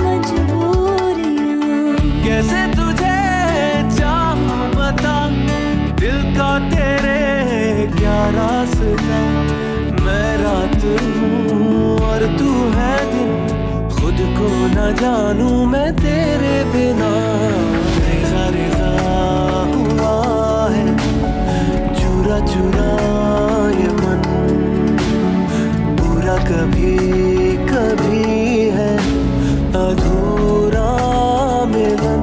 मजबूरियां। कैसे तुझे चाहूं बता, दिल का तेरे क्या रास्ता। मैं रात हूँ और तू है दिन, खुद को न जानूं मैं तेरे बिना। रेजा रेजा हुआ है, चूरा चूरा ये मन, पूरा कभी कभी है अधूरा मिलन।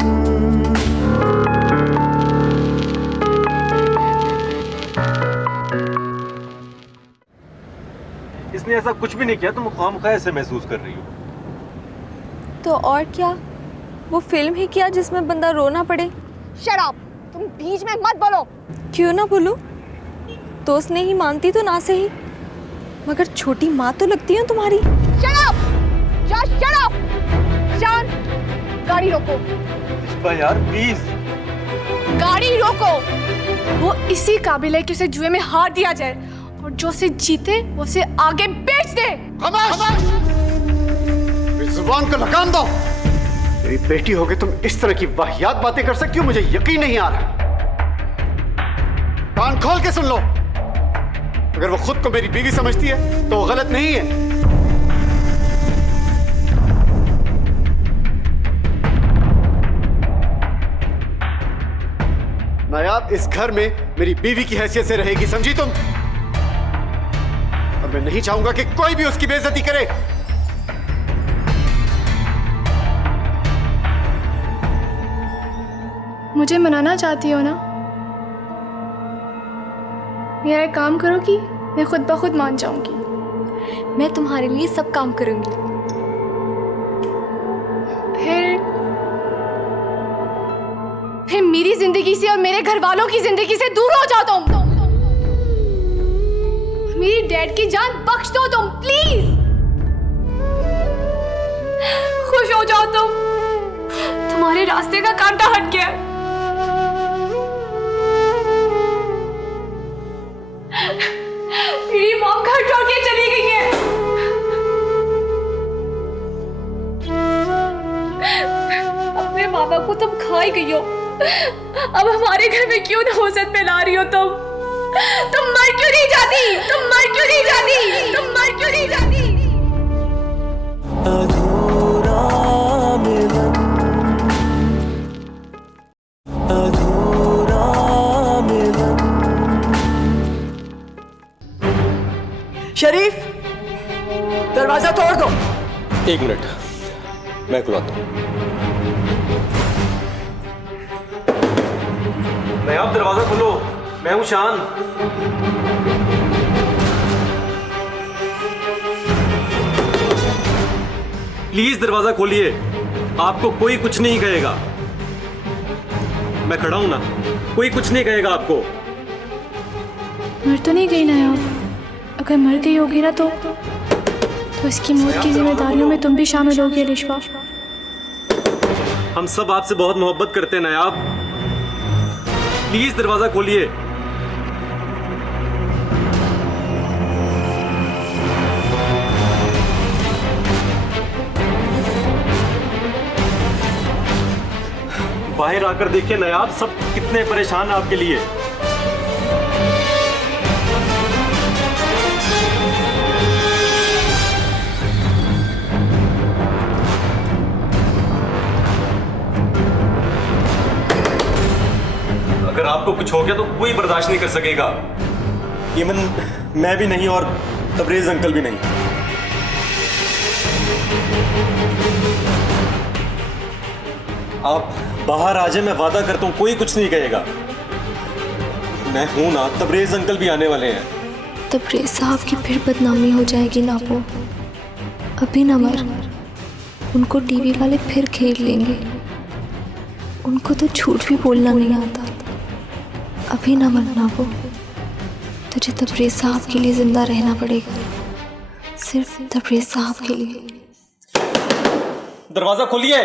इसने ऐसा कुछ भी नहीं किया, तुम खामखा ऐसे महसूस कर रही हो। तो और क्या, वो फिल्म ही किया जिसमें बंदा रोना पड़े। शराब, तुम बीच में मत बोलो। क्यों ना बोलूं, दोस्त नहीं मानती तो ना सही, मगर छोटी माँ तो लगती है तुम्हारी। शराब, जा शराब। जान, गाड़ी रोको। पुष्पा यार प्लीज। गाड़ी रोको। वो इसी काबिल है कि उसे जुए में हार दिया जाए, और जो उसे जीते वो उसे आगे बेच दे। जुबान को लगाम दो। मेरी बेटी होके तुम इस तरह की वाहियात बातें कर सकती हो, मुझे यकीन नहीं आ रहा। कान खोल के सुन लो, अगर वो खुद को मेरी बीवी समझती है तो वो गलत नहीं है। नायाब इस घर में मेरी बीवी की हैसियत से रहेगी, समझी तुम? और मैं नहीं चाहूंगा कि कोई भी उसकी बेइज्जती करे। मुझे मनाना चाहती हो ना? मेरा एक काम करो कि मैं खुद ब खुद मान जाऊंगी। मैं तुम्हारे लिए सब काम करूंगी। फिर मेरी जिंदगी से और मेरे घर वालों की जिंदगी से दूर हो जाओ तुम। मेरी डैड की जान बख्श दो तुम, प्लीज। खुश हो जाओ तुम, तुम्हारे रास्ते का कांटा हट गया। मेरी मॉम घर छोड़ के चली गई है। अपने माँ बाप को तुम खा ही गई हो, अब हमारे घर में क्यों नहुसत फैला रही हो तुम? तुम मर क्यों नहीं जाती? तुम मर क्यों नहीं जाती? तुम मर क्यों नहीं जाती? अधूरा मिलन, अधूरा मिलन। शरीफ, दरवाजा तोड़ दो। एक मिनट, मैं खुलाता हूँ। नायाब दरवाजा खोलो, मैं हूं शान। प्लीज दरवाजा खोलिए, आपको कोई कुछ नहीं कहेगा। मैं खड़ा हूं ना, कोई कुछ नहीं कहेगा आपको। मर तो नहीं गई नायाब? अगर मर गई होगी ना तो इसकी मौत की जिम्मेदारियों में तुम भी शामिल होगी रिश्वा। हम सब आपसे बहुत मोहब्बत करते हैं नायाब, प्लीज दरवाजा खोलिए। बाहर आकर देखिए नायाब, सब कितने परेशान हैं आपके लिए। अगर आपको कुछ हो गया तो कोई बर्दाश्त नहीं कर सकेगा, इवन मैं भी नहीं और तबरेज अंकल भी नहीं। आप बाहर आ जाए, मैं वादा करता हूं कोई कुछ नहीं कहेगा। मैं हूं ना, तबरेज अंकल भी आने वाले हैं। तबरेज साहब की फिर बदनामी हो जाएगी ना। वो अभी न मर, उनको टीवी वाले फिर खेल लेंगे। उनको तो झूठ भी बोलना नहीं आता। अभी ना मरना वो, तुझे तबरेज साहब के लिए जिंदा रहना पड़ेगा, सिर्फ तबरेज साहब के लिए। दरवाजा खोलिए,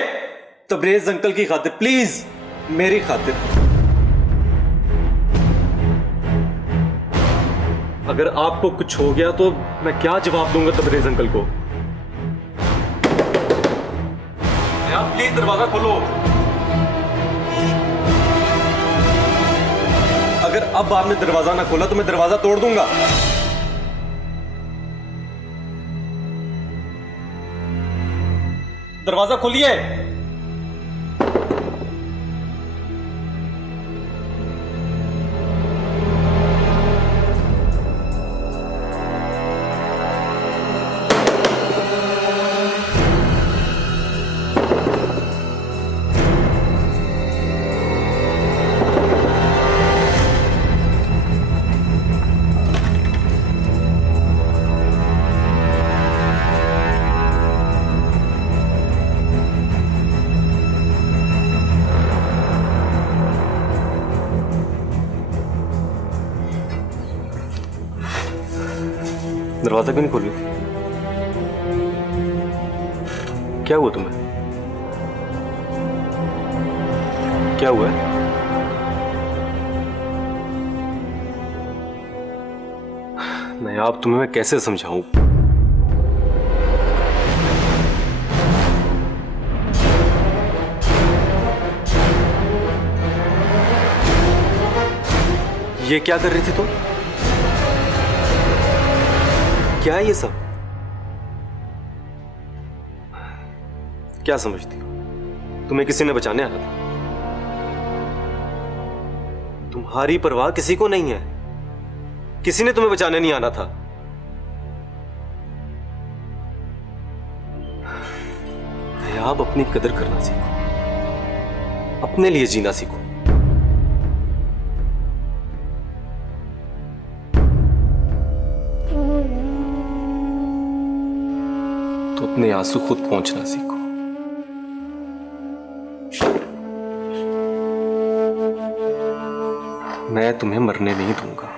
तबरेज अंकल की खातिर, प्लीज मेरी खातिर। अगर आपको कुछ हो गया तो मैं क्या जवाब दूंगा तबरेज अंकल को? प्लीज दरवाजा खोलो। अगर अब आपने दरवाजा ना खोला तो मैं दरवाजा तोड़ दूंगा। दरवाजा खोलिए। दरवाजा क्यों नहीं खोली? क्या हुआ तुम्हें? क्या हुआ है? नहीं, आप तुम्हें मैं कैसे समझाऊं? ये क्या कर रही थी तुम? क्या है ये सब? क्या समझती हो? तुम्हें किसी ने बचाने आना था? तुम्हारी परवाह किसी को नहीं है। किसी ने तुम्हें बचाने नहीं आना था। आप अपनी कदर करना सीखो, अपने लिए जीना सीखो। तो अपने आंसू खुद पहुंचना सीखो। मैं तुम्हें मरने नहीं दूंगा।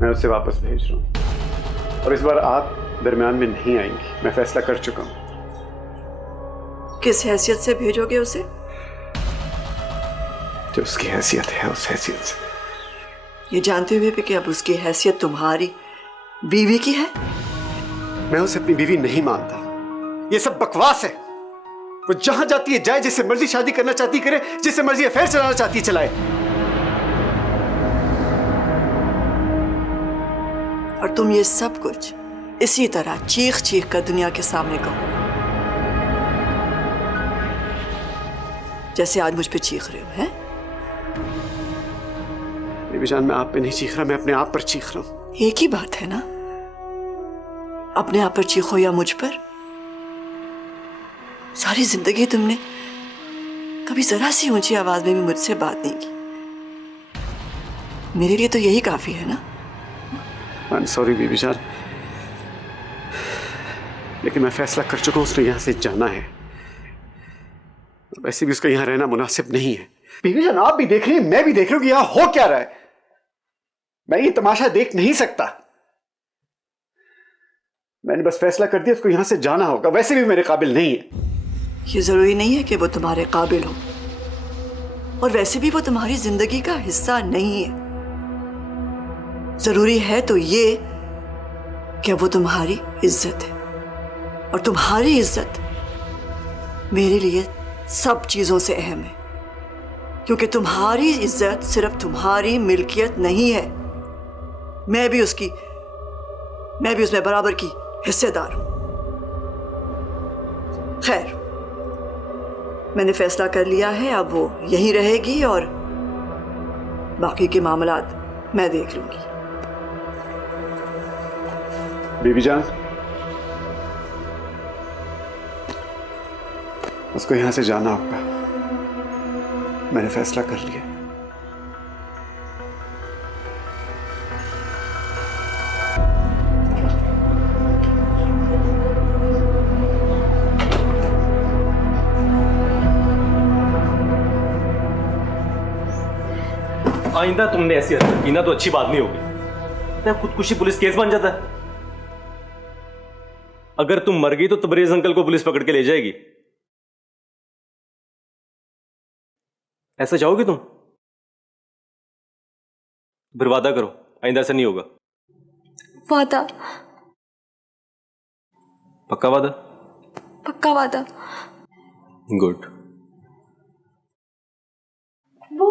मैं उसे वापस भेज रहा हूं और इस बार आप दरमियान में नहीं आएंगी। मैं फैसला कर चुका हूं। किस हैसियत से भेजोगे उसे? जो उसकी हैसियत है उस हैसियत से। ये जानते हुए भी कि अब उसकी हैसियत तुम्हारी बीवी की है? मैं उसे अपनी बीवी नहीं मानता। ये सब बकवास है। वो जहां जाती है जाए, जिससे मर्जी शादी करना चाहती करे, जिससे मर्जी अफेयर चलाना चाहती चलाए। और तुम ये सब कुछ इसी तरह चीख चीख कर दुनिया के सामने कहो, जैसे आज मुझ पे चीख रहे हो, हैं? बीबी जान, मैं आप पे नहीं चीख रहा, मैं अपने आप पर चीख रहा हूं। एक ही बात है ना, अपने आप पर चीखो या मुझ पर। सारी जिंदगी तुमने कभी जरा सी ऊंची आवाज में भी मुझसे बात नहीं की। मेरे लिए तो यही काफी है ना। आई एम सॉरी बीबी जान, लेकिन मैं फैसला कर चुका हूं, उसने यहां से जाना है। वैसे भी उसका यहां रहना मुनासिब नहीं है। बीबी जान, आप भी देख रही हैं, मैं भी देख रही हूं कि यहां हो क्या रहा है। मैं ये तमाशा देख नहीं सकता। मैंने बस फैसला कर दिया, उसको यहां से जाना होगा। वैसे भी मेरे काबिल नहीं है। ये जरूरी नहीं है कि वो तुम्हारे काबिल हो, और वैसे भी वो तुम्हारी जिंदगी का हिस्सा नहीं है। जरूरी है तो ये कि वो तुम्हारी इज्जत है, और तुम्हारी इज्जत मेरे लिए सब चीजों से अहम है, क्योंकि तुम्हारी इज्जत सिर्फ तुम्हारी मिल्कियत नहीं है। मैं भी उसमें बराबर की हिस्सेदार हूं। खैर, मैंने फैसला कर लिया है, अब वो यहीं रहेगी और बाकी के मामलात मैं देख लूंगी। बीबी जान, उसको यहां से जाना होगा। मैंने फैसला कर लिया। आइंदा तुमने ऐसी हरकत की ना तो अच्छी बात नहीं होगी। तो खुदकुशी पुलिस केस बन जाता है। अगर तुम मर गई तो तबरेज अंकल को पुलिस पकड़ के ले जाएगी। ऐसा चाहोगी तुम? फिर वादा करो आइंदा ऐसा नहीं होगा। वादा। पक्का वादा? पक्का वादा। गुड। वो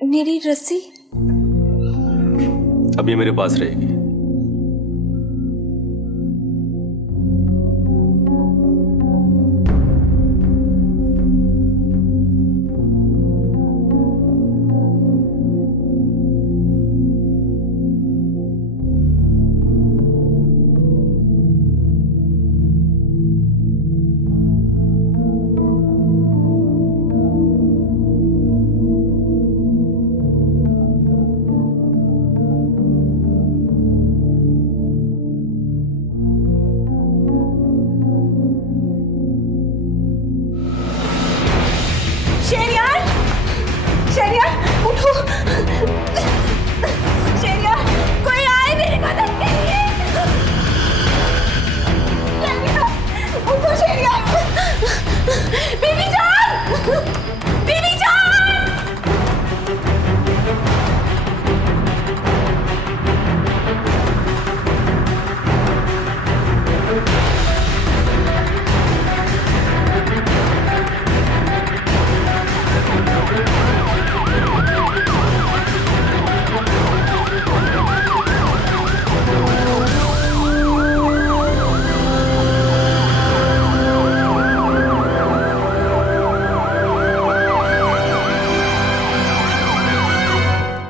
मेरी रस्सी अब ये मेरे पास रहेगी।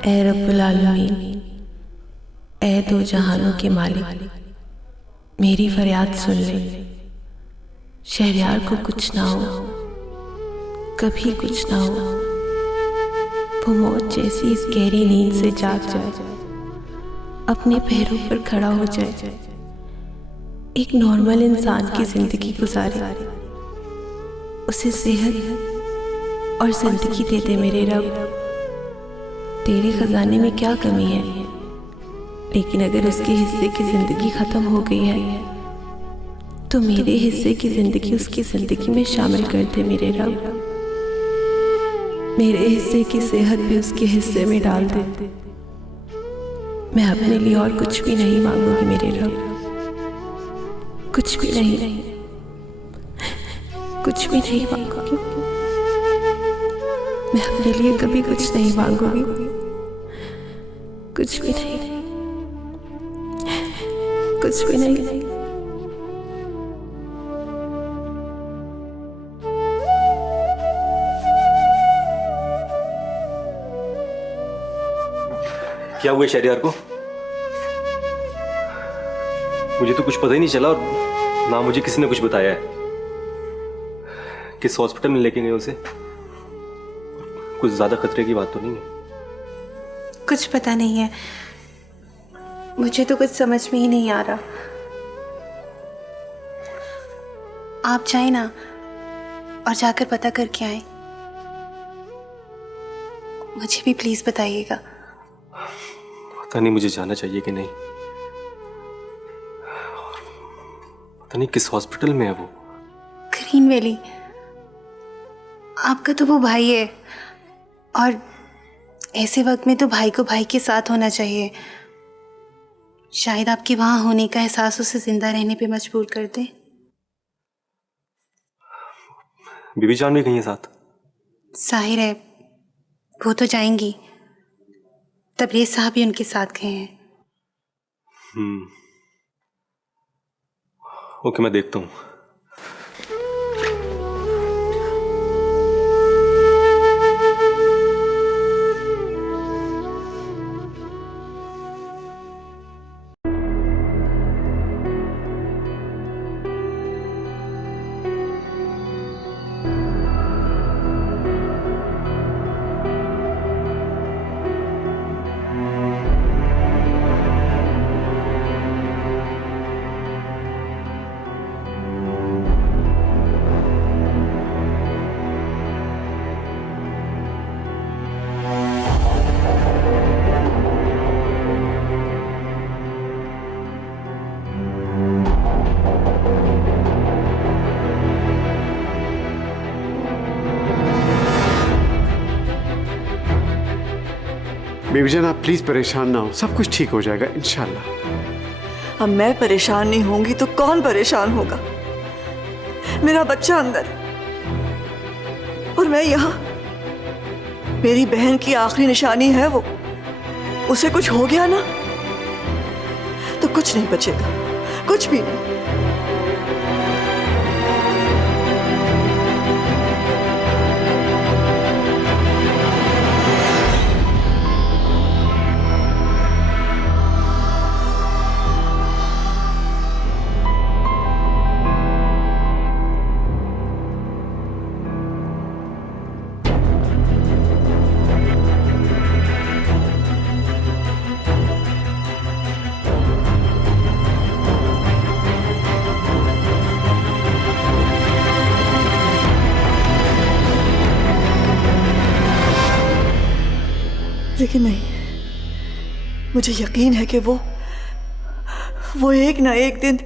ऐ रब्बुल आलमीन, ऐ दो जहानों के मालिक, मेरी फरियाद सुन ले। शहरयार को कुछ ना हो, कभी कुछ ना हो, वो मौत जैसी इस गहरी नींद से जाग जाए, अपने पैरों पर खड़ा हो जाए, एक नॉर्मल इंसान की जिंदगी गुजारे, उसे सेहत और जिंदगी दे दे मेरे रब। तेरे खजाने में क्या कमी है, लेकिन अगर उसके हिस्से की जिंदगी खत्म हो गई है तो मेरे हिस्से की जिंदगी उसकी जिंदगी में शामिल कर दे मेरे रब। मेरे हिस्से की सेहत भी उसके हिस्से में डाल दे। मैं अपने लिए और कुछ भी नहीं मांगूंगी मेरे रब, कुछ भी नहीं, कुछ भी नहीं मांगूंगी। मैं अपने लिए कभी कुछ नहीं मांगूंगी, कुछ भी नहीं, कुछ भी नहीं। क्या हुआ शहरयार को? मुझे तो कुछ पता ही नहीं चला और ना मुझे किसी ने कुछ बताया है। किस हॉस्पिटल में लेके गए उसे? कुछ ज्यादा खतरे की बात तो नहीं है? कुछ पता नहीं है, मुझे तो कुछ समझ में ही नहीं आ रहा। आप जाए ना और जाकर पता करके आए। मुझे भी प्लीज बताइएगा। पता नहीं मुझे जाना चाहिए कि नहीं। पता नहीं किस हॉस्पिटल में है वो। Green valley. आपका तो वो भाई है और ऐसे वक्त में तो भाई को भाई के साथ होना चाहिए। शायद आपके वहां होने का एहसास उसे जिंदा रहने पे मजबूर कर दे। बीबी जान भी कहीं है साथ? जाहिर है वो तो जाएंगी, तबरेज साहब भी उनके साथ गए हैं। ओके, मैं देखता हूँ। बीवी जान आप प्लीज परेशान ना हो, सब कुछ ठीक हो जाएगा इंशाल्लाह। अब मैं परेशान नहीं होंगी तो कौन परेशान होगा? मेरा बच्चा अंदर और मैं यहाँ। मेरी बहन की आखिरी निशानी है वो, उसे कुछ हो गया ना तो कुछ नहीं बचेगा, कुछ भी नहीं। लेकिन नहीं, मुझे यकीन है कि वो एक ना एक दिन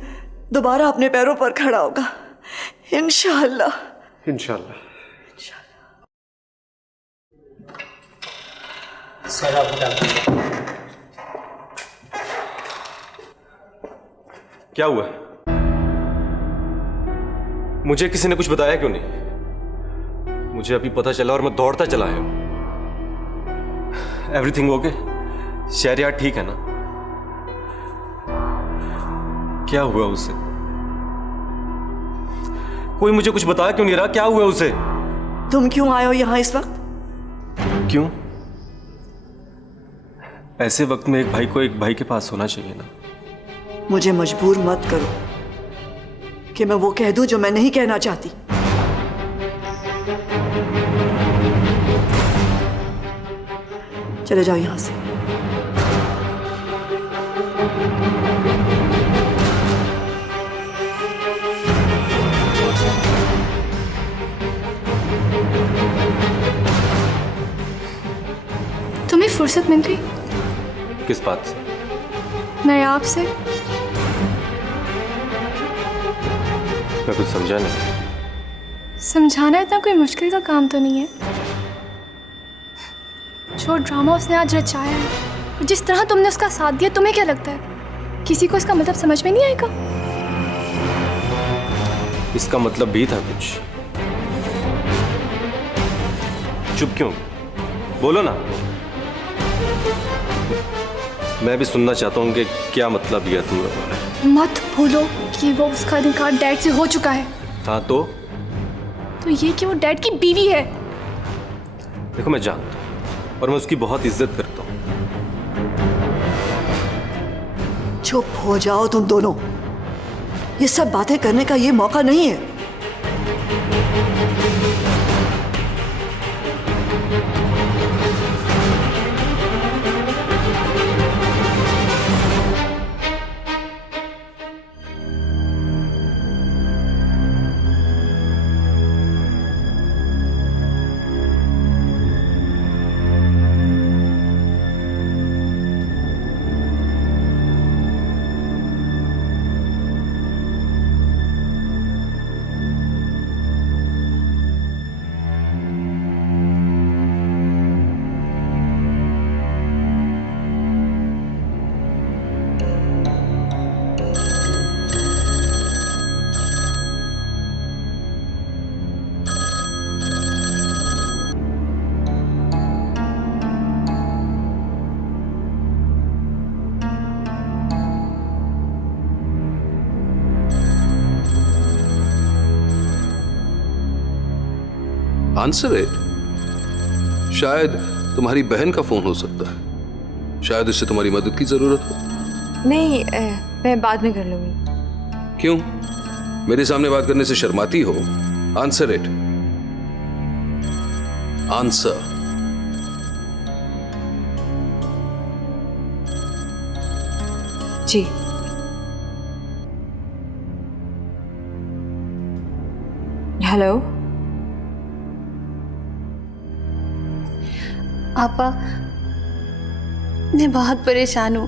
दोबारा अपने पैरों पर खड़ा होगा, इंशाअल्लाह। इंशाल्लाह। क्या हुआ? मुझे किसी ने कुछ बताया क्यों नहीं? मुझे अभी पता चला और मैं दौड़ता चला आया हूं। Everything okay? शहरयार ठीक है ना? क्या हुआ उसे? कोई मुझे कुछ बताया क्यों नहीं रहा? क्या हुआ उसे? तुम क्यों आए हो यहाँ इस वक्त? क्यों? ऐसे वक्त में एक भाई को एक भाई के पास होना चाहिए ना। मुझे मजबूर मत करो कि मैं वो कह दूं जो मैं नहीं कहना चाहती। चले जाओ यहां से। तुम्हें फुर्सत मिल गई? किस बात से? मैं आपसे। मैं कुछ समझा नहीं। समझाना इतना कोई मुश्किल का काम तो नहीं है। जो ड्रामा उसने आज रचाया है और जिस तरह तुमने उसका साथ दिया, तुम्हें क्या लगता है किसी को इसका मतलब समझ में नहीं आएगा? इसका मतलब भी था कुछ। चुप क्यों? बोलो ना। मैं भी सुनना चाहता हूं कि क्या मतलब दिया तुम लोगों ने। मत भूलो कि वो उसका इनकार डैड से हो चुका है। हाँ तो ये कि वो डैड की बीवी है। देखो, मैं जानता हूं और मैं उसकी बहुत इज्जत करता हूं। चुप हो जाओ तुम दोनों। ये सब बातें करने का ये मौका नहीं है। Answer it. शायद तुम्हारी बहन का फोन हो सकता है। शायद इससे तुम्हारी मदद की जरूरत हो। नहीं, मैं बाद में कर लूंगी। क्यों? मेरे सामने बात करने से शर्माती हो? Answer it. आंसर। जी। हेलो आपा, मैं बहुत परेशान हूँ।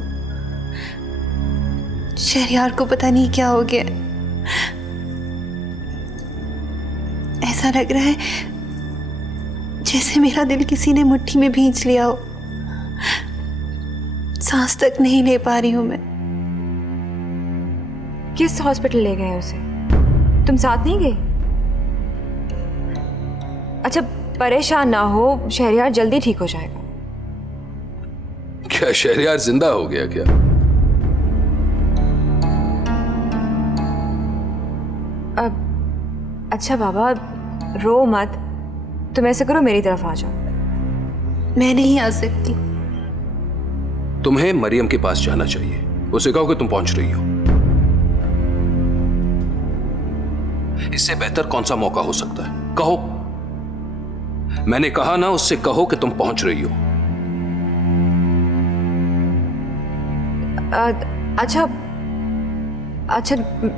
शहरयार को पता नहीं क्या हो गया। ऐसा लग रहा है जैसे मेरा दिल किसी ने मुट्ठी में भींच लिया हो। सांस तक नहीं ले पा रही हूं मैं। किस हॉस्पिटल ले गए उसे? तुम साथ नहीं गए? अच्छा परेशान ना हो, शहरयार जल्दी ठीक हो जाएगा। क्या शहरयार जिंदा हो गया क्या? अच्छा बाबा रो मत, तुम ऐसे करो मेरी तरफ आ जाओ। मैं नहीं आ सकती। तुम्हें मरियम के पास जाना चाहिए, उसे कहो कि तुम पहुंच रही हो। इससे बेहतर कौन सा मौका हो सकता है? कहो, मैंने कहा ना, उससे कहो कि तुम पहुंच रही हो। अच्छा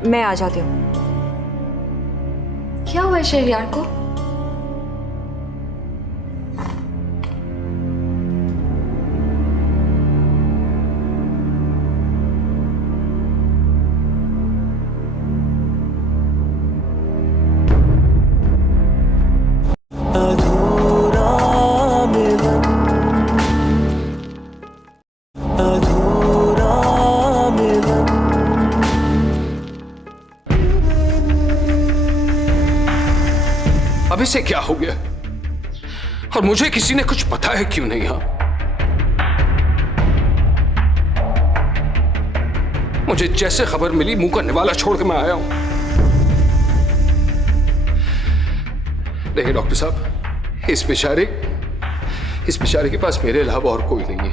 मैं आ जाती हूँ। क्या हुआ शहरयार को? अधूरा मिलन, अधूरा मिलन। अब इसे क्या हो गया? और मुझे किसी ने कुछ पता है क्यों नहीं? हाँ, मुझे जैसे खबर मिली मुंह का निवाला छोड़ के मैं आया हूं। देखिए डॉक्टर साहब, इस बेचारे के पास मेरे अलावा और कोई नहीं है।